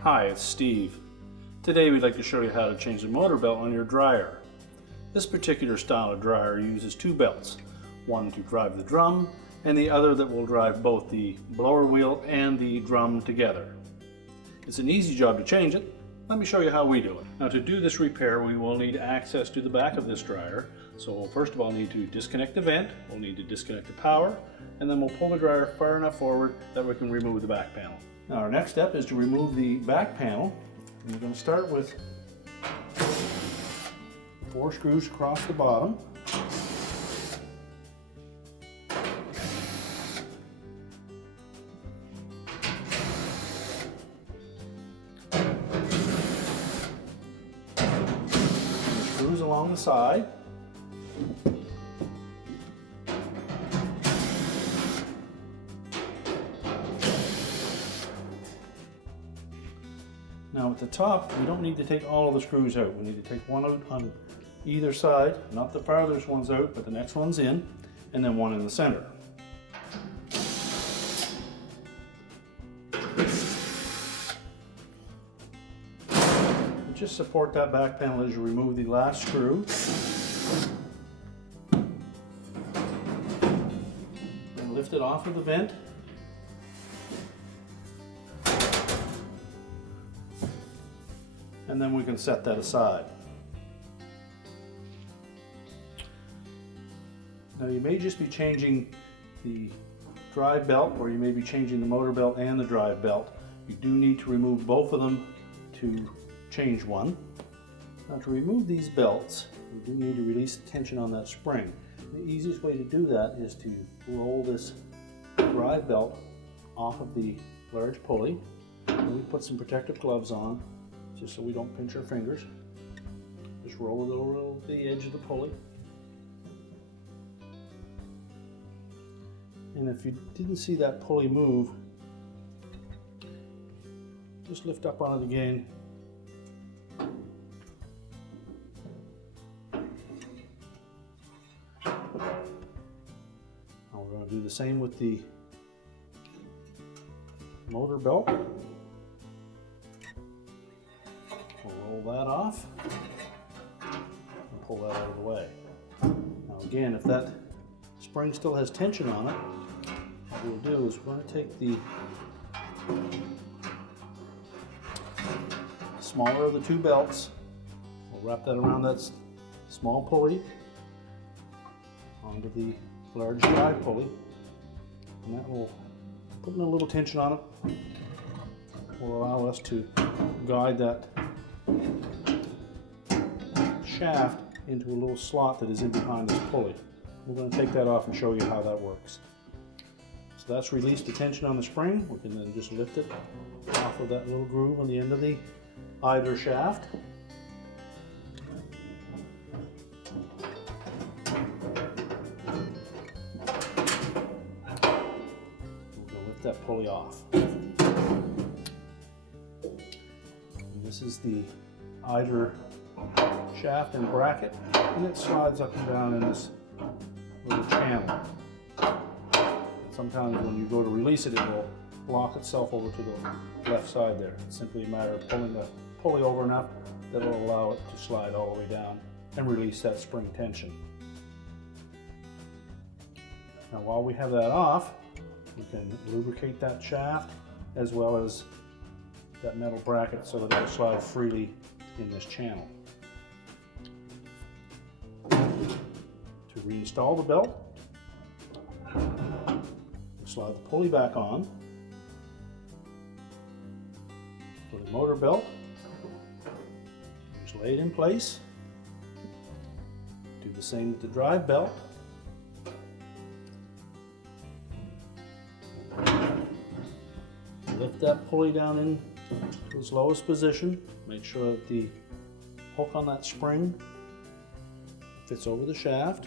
Hi, it's Steve. Today we'd like to show you how to change the motor belt on your dryer. This particular style of dryer uses two belts, one to drive the drum and the other that will drive both the blower wheel and the drum together. It's an easy job to change it. Let me show you how we do it. Now, to do this repair, we will need access to the back of this dryer. So we'll first of all need to disconnect the vent, we'll need to disconnect the power, and then we'll pull the dryer far enough forward that we can remove the back panel. Now, our next step is to remove the back panel. And we're going to start with 4 screws across the bottom. Screws along the side. Now at the top, we don't need to take all of the screws out. We need to take one out on either side, not the farthest one's out, but the next one's in, and then one in the center. And just support that back panel as you remove the last screw. And lift it off of the vent. And then we can set that aside. Now, you may just be changing the drive belt, or you may be changing the motor belt and the drive belt. You do need to remove both of them to change one. Now, to remove these belts, we do need to release the tension on that spring. The easiest way to do that is to roll this drive belt off of the large pulley. And we put some protective gloves on, just so we don't pinch our fingers. Just roll it over the edge of the pulley. And if you didn't see that pulley move, just lift up on it again. Now we're going to do the same with the motor belt. Roll that off and pull that out of the way. Now again, if that spring still has tension on it, what we'll do is we're going to take the smaller of the two belts, we'll wrap that around that small pulley onto the large drive pulley, and that will, putting a little tension on it, will allow us to guide that shaft into a little slot that is in behind this pulley. We're going to take that off and show you how that works. So that's released the tension on the spring. We can then just lift it off of that little groove on the end of the idler shaft. We're going to lift that pulley off. And this is the idler shaft and bracket, and it slides up and down in this little channel. Sometimes when you go to release it, it will lock itself over to the left side there. It's simply a matter of pulling the pulley over enough that will allow it to slide all the way down and release that spring tension. Now, while we have that off, we can lubricate that shaft as well as that metal bracket so that it will slide freely in this channel. To reinstall the belt, we slide the pulley back on. For the motor belt, just lay it in place. Do the same with the drive belt. Lift that pulley down in to its lowest position. Make sure that the hook on that spring fits over the shaft.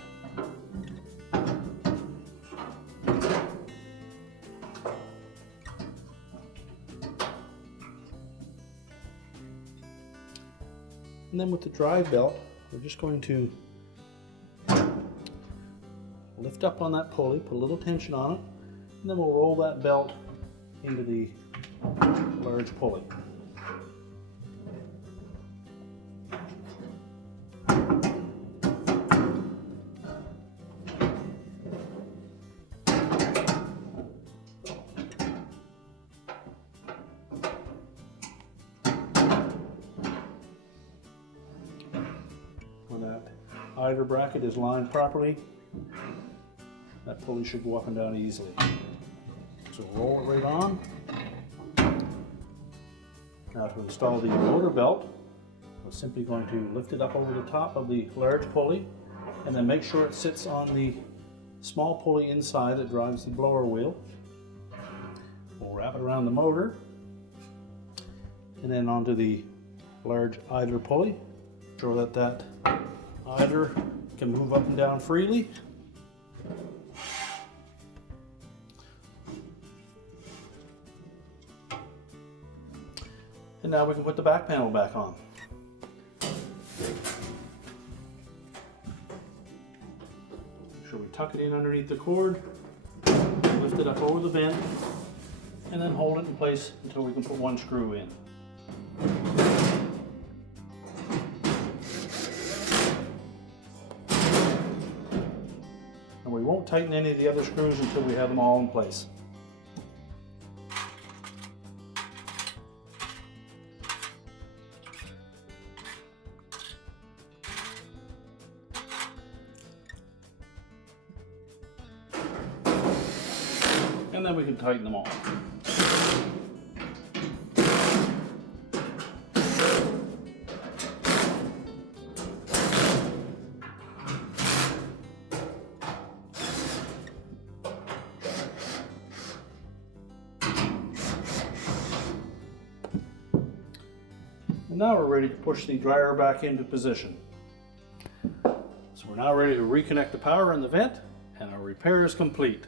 And then with the drive belt, we're just going to lift lift up on that pulley, put a little tension on it, and then we'll roll that belt into the large pulley. When that idler bracket is lined properly, that pulley should go up and down easily. So roll it right on. Now to install the motor belt, we're simply going to lift it up over the top of the large pulley and then make sure it sits on the small pulley inside that drives the blower wheel. We'll wrap it around the motor and then onto the large idler pulley. Ensure that that idler can move up and down freely. And now we can put the back panel back on. Make sure we tuck it in underneath the cord, lift it up over the vent, and then hold it in place until we can put one screw in. And we won't tighten any of the other screws until we have them all in place. And then we can tighten them all. And now we're ready to push the dryer back into position. So we're now ready to reconnect the power in the vent, and our repair is complete.